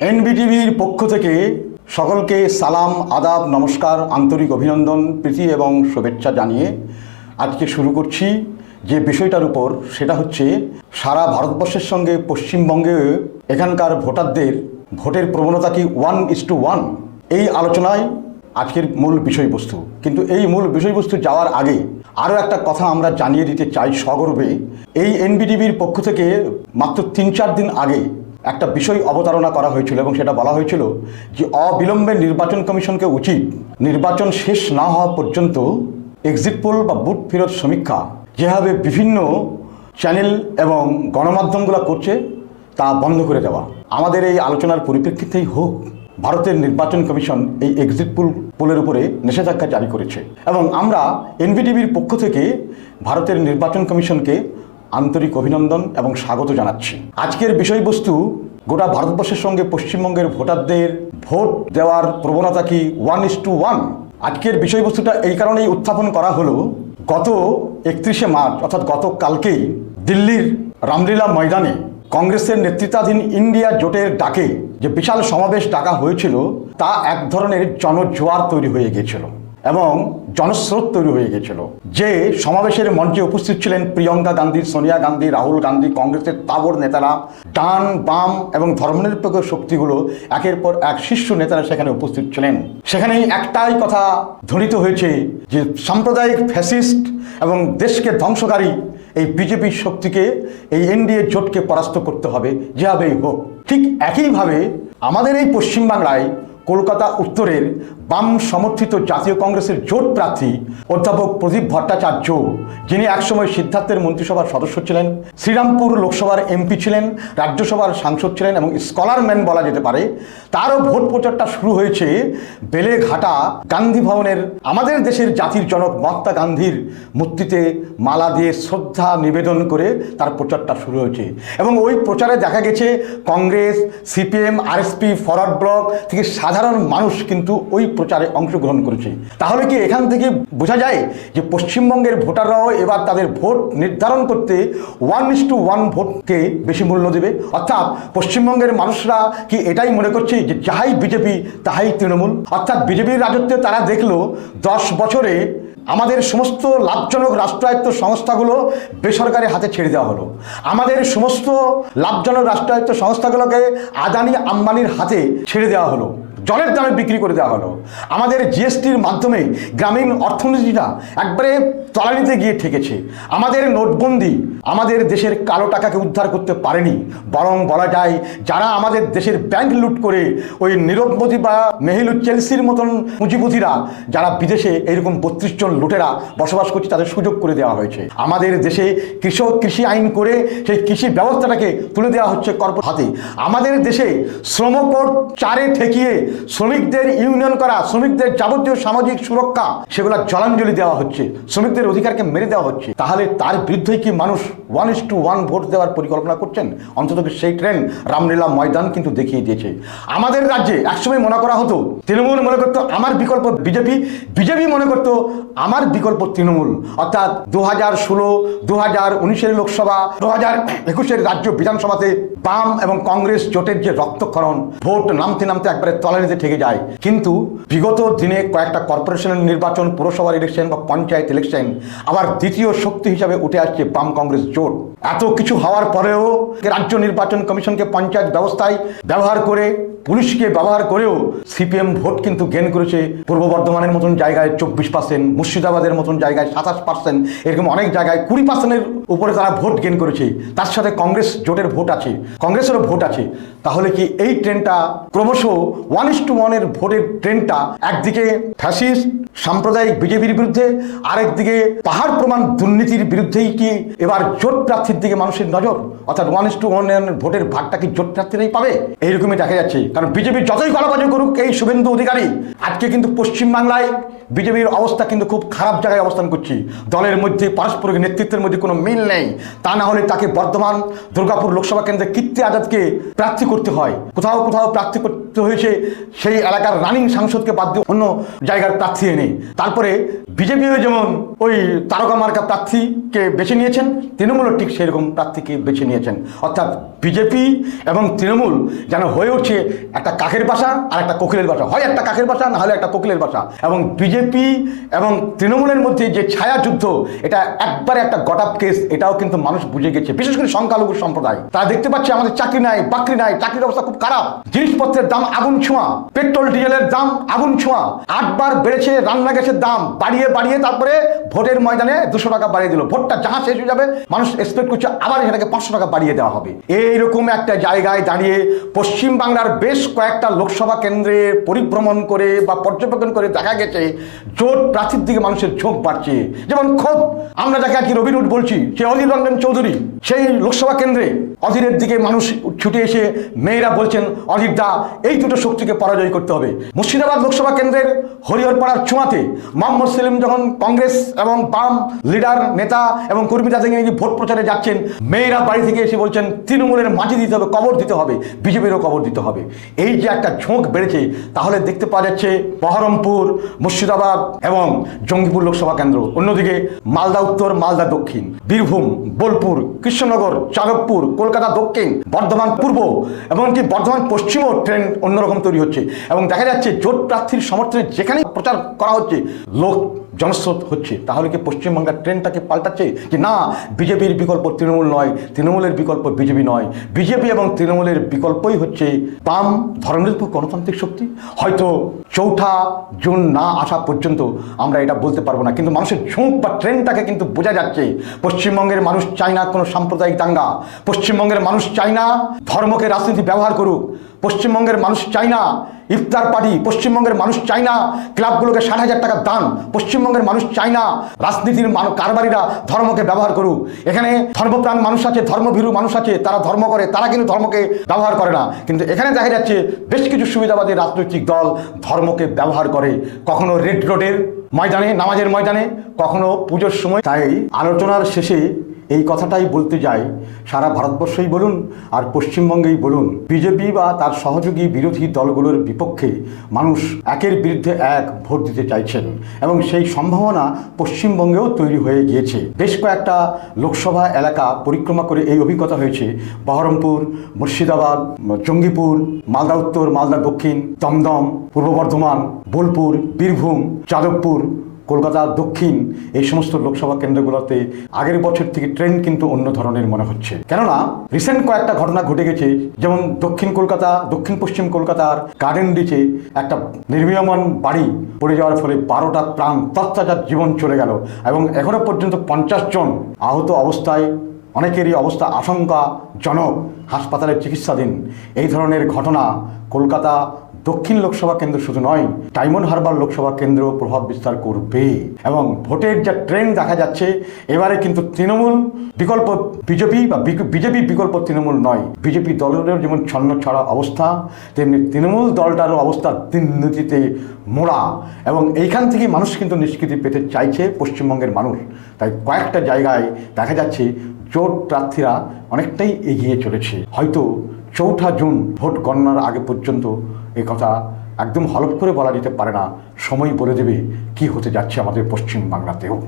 এনবিটিভির পক্ষ থেকে সকলকে সালাম, আদাব, নমস্কার, আন্তরিক অভিনন্দন, প্রীতি এবং শুভেচ্ছা জানিয়ে আজকে শুরু করছি যে বিষয়টার উপর, সেটা হচ্ছে সারা ভারতবর্ষের সঙ্গে পশ্চিমবঙ্গে এখানকার ভোটারদের ভোটের প্রবণতা কি ওয়ান ইস টু ওয়ান এই আলোচনায় আজকের মূল বিষয়বস্তু। কিন্তু এই মূল বিষয়বস্তু যাওয়ার আগে আরও একটা কথা আমরা জানিয়ে দিতে চাই সগর্বে। এই এনবিডিবির পক্ষ থেকে মাত্র তিন চার দিন আগে একটা বিষয় অবতারণা করা হয়েছিল এবং সেটা বলা হয়েছিল যে অবিলম্বে নির্বাচন কমিশনকে উচিত নির্বাচন শেষ না হওয়া পর্যন্ত এক্সিট পোল বা বুথ ফেরত সমীক্ষা। যেভাবে বিভিন্ন চ্যানেল এবং গণমাধ্যমগুলো করছে, তা বন্ধ করে দেওয়া। আমাদের এই আলোচনার পরিপ্রেক্ষিতেই হোক, ভারতের নির্বাচন কমিশন এই এক্সিট পোল পোলের উপরে নিষেধাজ্ঞা জারি করেছে। এবং আমরা এনবিটিভির পক্ষ থেকে ভারতের নির্বাচন কমিশনকে আন্তরিক অভিনন্দন এবং স্বাগত জানাচ্ছি। আজকের বিষয়বস্তু গোটা ভারতবর্ষের সঙ্গে পশ্চিমবঙ্গের ভোটারদের ভোট দেওয়ার প্রবণতা কি ওয়ান ইস টু ওয়ান আজকের বিষয়বস্তুটা এই কারণেই উত্থাপন করা হলো, গত একত্রিশে মার্চ, অর্থাৎ গতকালকেই দিল্লির রামলীলা ময়দানে কংগ্রেসের নেতৃত্বাধীন ইন্ডিয়া জোটের ডাকে যে বিশাল সমাবেশ ডাকা হয়েছিল, তা এক ধরনের জনজোয়ার তৈরি হয়ে গিয়েছিল। এবং জনস্রোত তৈরি হয়ে গিয়েছিল। যে সমাবেশের মঞ্চে উপস্থিত ছিলেন প্রিয়ঙ্কা গান্ধী, সোনিয়া গান্ধী, রাহুল গান্ধী, কংগ্রেসের তাবর নেতারা। ডান, বাম এবং ধর্মনিরপেক্ষ শক্তিগুলো একের পর এক শীর্ষ নেতারা সেখানে উপস্থিত ছিলেন। সেখানে একটাই কথা ধ্বনিত হয়েছে যে সাম্প্রদায়িক ফ্যাসিস্ট এবং দেশকে ধ্বংসকারী এই বিজেপির শক্তিকে, এই এনডিএ জোটকে পরাস্ত করতে হবে, যেভাবেই হোক। ঠিক একইভাবে আমাদের এই পশ্চিমবাংলায় কলকাতা উত্তরের বাম সমর্থিত জাতীয় কংগ্রেসের জোট প্রার্থী অধ্যাপক প্রদীপ ভট্টাচার্য, যিনি একসময় সিদ্ধার্থের মন্ত্রিসভার সদস্য ছিলেন, শ্রীরামপুর লোকসভার এমপি ছিলেন, রাজ্যসভার সাংসদ ছিলেন এবং স্কলারম্যান বলা যেতে পারে। তারও ভোট প্রচারটা শুরু হয়েছে বেলেঘাটা গান্ধী ভবনের আমাদের দেশের জাতির জনক মহাত্মা গান্ধীর মূর্তিতে মালা দিয়ে শ্রদ্ধা নিবেদন করে তার প্রচারটা শুরু হয়েছে। এবং ওই প্রচারে দেখা গেছে Congress, CPM, RSP, forward bloc থেকে সাধারণ মানুষ কিন্তু ওই প্রচারে অংশগ্রহণ করেছে। তাহলে কি এখান থেকে বোঝা যায় যে পশ্চিমবঙ্গের ভোটাররাও এবার তাদের ভোট নির্ধারণ করতে ওয়ান ইস টু ওয়ান ভোটকে বেশি মূল্য দেবে? অর্থাৎ পশ্চিমবঙ্গের মানুষরা কি এটাই মনে করছে যে যাহাই বিজেপি, তাহাই তৃণমূল? অর্থাৎ বিজেপির রাজত্বে তারা দেখল দশ বছরে আমাদের সমস্ত লাভজনক রাষ্ট্রায়ত্ত সংস্থাগুলো বেসরকারি হাতে ছেড়ে দেওয়া হলো। আমাদের সমস্ত লাভজনক রাষ্ট্রায়ত্ত সংস্থাগুলোকে আদানি আম্বানির হাতে ছেড়ে দেওয়া হলো। জলের দামে বিক্রি করে দেওয়া হলো। আমাদের জিএসটির মাধ্যমে গ্রামীণ অর্থনীতিটা একবারে তলানিতে গিয়ে ঠেকেছে। আমাদের নোটবন্দি আমাদের দেশের কালো টাকাকে উদ্ধার করতে পারেনি। বরং বলা যায়, যারা আমাদের দেশের ব্যাংক লুট করে ওই নীরব মোদী বা মেহিলু চেলসির মতন পুঁজিপতিরা, যারা বিদেশে এইরকম বত্রিশ জন লুটেরা বসবাস করছে, তাদের সুযোগ করে দেওয়া হয়েছে। আমাদের দেশে কৃষক, কৃষি আইন করে সেই কৃষি ব্যবস্থাটাকে তুলে দেওয়া হচ্ছে কর্পোরেট হাতে। আমাদের দেশে শ্রমকোট চারে ঠেকিয়ে শ্রমিকদের ইউনিয়ন করা, শ্রমিকদের যাবতীয় সামাজিক সুরক্ষা, সেগুলো জলাঞ্জলি দেওয়া হচ্ছে। শ্রমিকদের অধিকারকে মেরে দেওয়া হচ্ছে, তাহলে তার বিরুদ্ধে কি মানুষ one is to one vote দেওয়ার পরিকল্পনা করছেন? অন্তত সেই ট্রেন রামলীলা ময়দান কিন্তু দেখিয়ে দিয়েছে। আমাদের রাজ্যে একসময় মনে করা হতো, তৃণমূল মনে করতো আমার বিকল্প বিজেপি বিজেপি মনে করতো আমার বিকল্প তৃণমূল। অর্থাৎ দু হাজার ষোলো দু হাজার উনিশের লোকসভা দু হাজার একুশের রাজ্য বিধানসভাতে বাম এবং কংগ্রেস জোটের যে রক্তক্ষরণ, ভোট নামতে নামতে একবারে তলানিতে ঠেকে যায়। কিন্তু বিগত দিনে কয়েকটা কর্পোরেশনের নির্বাচন, পুরসভার ইলেকশন বা পঞ্চায়েত ইলেকশন আবার দ্বিতীয় শক্তি হিসাবে উঠে আসছে বাম কংগ্রেস জোট। এত কিছু হওয়ার পরেও রাজ্য নির্বাচন কমিশনকে পঞ্চায়েত ব্যবস্থায় ব্যবহার করে, পুলিশকে ব্যবহার করেও সিপিএম ভোট কিন্তু গেন করেছে পূর্ব বর্ধমানের মতন জায়গায় চব্বিশ পার্সেন্ট মুর্শিদাবাদের মতন জায়গায় সাতাশ পার্সেন্ট এরকম অনেক জায়গায় কুড়ি পার্সেন্টের উপরে তারা ভোট গেন করেছে। তার সাথে কংগ্রেস জোটের ভোট আছে, কংগ্রেসেরও ভোট আছে। তাহলে কি এই ট্রেনটা ক্রমশ ওয়ান ইস টু ওয়ানের ভোটের ট্রেনটা একদিকে ফ্যাসিস্ট সাম্প্রদায়িক বিজেপির বিরুদ্ধে, আরেকদিকে পাহাড় প্রমাণ দুর্নীতির বিরুদ্ধেই কি এবার জোট প্রার্থীর দিকে মানুষের নজর, অর্থাৎ ওয়ান ইস টু ওয়ান ভোটের ভাগটা কি জোট প্রার্থীরাই পাবে? এইরকমই দেখা যাচ্ছে। কারণ বিজেপি যতই গলাবাজি করুক, এই শুভেন্দু অধিকারী, আজকে কিন্তু পশ্চিমবাংলায় বিজেপির অবস্থা কিন্তু খুব খারাপ জায়গায় অবস্থান করছি। দলের মধ্যে পারস্পরিক নেতৃত্বের মধ্যে কোনো মিল নেই। তা না হলে তাকে বর্ধমান দুর্গাপুর লোকসভা কেন্দ্রে কীর্তি আজাদকে প্রার্থী করতে হয়। কোথাও কোথাও প্রার্থী করতে হয়েছে সেই এলাকার রানিং সাংসদকে বাদ দিয়ে অন্য জায়গার প্রার্থী এনে। তারপরে বিজেপিও যেমন ওই তারকা মার্কা প্রার্থীকে বেছে নিয়েছেন, তৃণমূলও ঠিক সেরকম প্রার্থীকে বেছে নিয়েছেন। অর্থাৎ বিজেপি এবং তৃণমূল যেন হয়ে উঠছে একটা কাকের বাসা আর একটা কোকিলের বাসা। হয় একটা কাকের বাসা, না হলে একটা কোকিলের বাসা। এবং বিজেপি এবং তৃণমূলের মধ্যে যে ছায়া যুদ্ধ এটা একবারে একটা গটাপ কেস, এটাও কিন্তু মানুষ বুঝে গেছে, বিশেষ করে সংখ্যালঘু সম্প্রদায়। তারা দেখতে পাচ্ছে আমাদের চাকরি নাই, বাকরি নাই, চাকরির অবস্থা খুব খারাপ। জিনিসপত্রের দাম আগুন ছোঁয়া, পেট্রোল, ডিজেলের দাম আগুন ছোঁয়া। আটবার বেড়েছে রান্না গ্যাসের দাম, বাড়িয়ে বাড়িয়ে তারপরে ভোটের ময়দানে দুশো টাকা বাড়িয়ে দিল। ভোটটা যাহা শেষ হয়ে যাবে, মানুষ এক্সপেক্ট করছে আবার সেটাকে পাঁচশো টাকা বাড়িয়ে দেওয়া হবে। এইরকম একটা জায়গায় দাঁড়িয়ে পশ্চিমবাংলার বেশ কয়েকটা লোকসভা কেন্দ্রে পরিভ্রমণ করে বা পর্যবেক্ষণ করে দেখা গেছে জোট প্রাচীর দিকে মানুষের ঝোঁক বাড়ছে। যেমন খোদ, আমরা যাকে আজকে রবিন উড বলছি, সে অধীর রঞ্জন চৌধুরী। সেই লোকসভা কেন্দ্রে অধীরের দিকে মানুষ ছুটে এসে মেয়েরা বলছেন, অধীর দা, এই দুটো শক্তিকে পরাজয় করতে হবে। মুর্শিদাবাদ লোকসভা কেন্দ্রের হরিহরপাড়ার ছোঁয়াতে মোহাম্মদ সেলিম যখন কংগ্রেস এবং বাম লিডার, নেতা এবং কর্মী তাদের নিয়ে ভোট প্রচারে যাচ্ছেন, মেয়েরা বাড়ি থেকে এসে বলছেন, তৃণমূলের মাঝে দিতে হবে, কবর দিতে হবে, বিজেপিরও কবর দিতে হবে। এই যে একটা ঝোঁক বেড়েছে, তাহলে দেখতে পাওয়া যাচ্ছে বহরমপুর, মুর্শিদাবাদ এবং জঙ্গিপুর লোকসভা কেন্দ্র। অন্যদিকে মালদা উত্তর, মালদা দক্ষিণ, বীরভূম, বোলপুর, কৃষ্ণনগর, যাদবপুর, কলকাতা দক্ষিণ, বর্ধমান পূর্ব এমনকি বর্ধমান পশ্চিমও ট্রেন অন্যরকম তৈরি হচ্ছে। এবং দেখা যাচ্ছে জোট প্রার্থীর সমর্থনে যেখানে প্রচার করা হচ্ছে, লোক জনস্রোত হচ্ছে, তাহলে কি পশ্চিমবাংলার ট্রেনটাকে পাল্টাচ্ছে? যে না, বিজেপির বিকল্প তৃণমূল নয়, তৃণমূলের বিকল্প বিজেপি নয়। বিজেপি এবং তৃণমূলের বিকল্পই হচ্ছে বাম ধর্মনিরপেক্ষ গণতান্ত্রিক শক্তি। হয়তো চৌঠা জুন না আসা পর্যন্ত আমরা এটা বলতে পারব না, কিন্তু মানুষের ঝোঁক বা ট্রেনটাকে কিন্তু বোঝা যাচ্ছে। পশ্চিমবঙ্গের মানুষ চায় না কোনো সাম্প্রদায়িক দাঙ্গা। পশ্চিমবঙ্গের মানুষ চায় না ধর্মকে রাজনীতি ব্যবহার করুক। পশ্চিমবঙ্গের মানুষ চায় না ইফতার পার্টি, পশ্চিমবঙ্গের মানুষ চায় না। ক্লাবগুলোকে ষাট হাজার টাকা দান, পশ্চিমবঙ্গের মানুষ চায় না। রাজনীতির মানুষ কারবারিরা ধর্মকে ব্যবহার করুক। এখানে ধর্মপ্রাণ মানুষ আছে, ধর্মভীরু মানুষ আছে, তারা ধর্ম করে, তারা কিন্তু ধর্মকে ব্যবহার করে না। কিন্তু এখানে দেখা যাচ্ছে বেশ কিছু সুবিধাবাদী রাজনৈতিক দল ধর্মকে ব্যবহার করে। কখনো রেড রোডের ময়দানে, নামাজের ময়দানে, কখনো পুজোর সময়। তাই আলোচনার শেষে এই কথাটাই বলতে যাই, সারা ভারতবর্ষই বলুন আর পশ্চিমবঙ্গেই বলুন। বিজেপি বা তার সহযোগী বিরোধী দলগুলোর বিপক্ষে মানুষ একের বিরুদ্ধে এক ভোট দিতে চাইছেন এবং সেই সম্ভাবনা পশ্চিমবঙ্গেও তৈরি হয়ে গিয়েছে। বেশ কয়েকটা লোকসভা এলাকা পরিক্রমা করে এই অভিজ্ঞতা হয়েছে। বহরমপুর, মুর্শিদাবাদ, জঙ্গিপুর, মালদা উত্তর, মালদা দক্ষিণ, দমদম, পূর্ব বর্ধমান, বোলপুর, বীরভূম, যাদবপুর কলকাতা, দক্ষিণ, এই সমস্ত লোকসভা কেন্দ্রগুলোতে আগের বছর থেকে ট্রেন্ড কিন্তু অন্য ধরনের মনে হচ্ছে। কেননা রিসেন্ট কয়েকটা ঘটনা ঘটে গেছে, যেমন দক্ষিণ কলকাতা, দক্ষিণ পশ্চিম কলকাতার গার্ডেন ডিচে একটা নির্মীয়মান বাড়ি পড়ে যাওয়ার ফলে বারোটা প্রাণ তত্ত্বাচার জীবন চলে গেল এবং এখনও পর্যন্ত পঞ্চাশ জন আহত অবস্থায়, অনেকেরই অবস্থা আশঙ্কাজনক, হাসপাতালে চিকিৎসাধীন। এই ধরনের ঘটনা কলকাতা দক্ষিণ লোকসভা কেন্দ্র শুধু নয়, ডায়মন্ড হারবার লোকসভা কেন্দ্র প্রভাব বিস্তার করবে। এবং ভোটের যা ট্রেন্ড দেখা যাচ্ছে, এবারে কিন্তু তৃণমূল বিকল্প বিজেপি বা বিজেপি বিকল্প তৃণমূল নয়। বিজেপি দলেরও যেমন ছন্ন ছড়া অবস্থা, তেমনি তৃণমূল দলটারও অবস্থা দুর্নীতিতে মোড়া। এবং এইখান থেকে মানুষ কিন্তু নিষ্কৃতি পেতে চাইছে পশ্চিমবঙ্গের মানুষ। তাই কয়েকটা জায়গায় দেখা যাচ্ছে জোট প্রার্থীরা অনেকটাই এগিয়ে চলেছে। হয়তো চৌঠা জুন ভোট গণনার আগে পর্যন্ত কথা একদম হলফ করে বলা যেতে পারে না। সময় বলে দেবে কি হতে যাচ্ছে আমাদের পশ্চিম বাংলাতেও।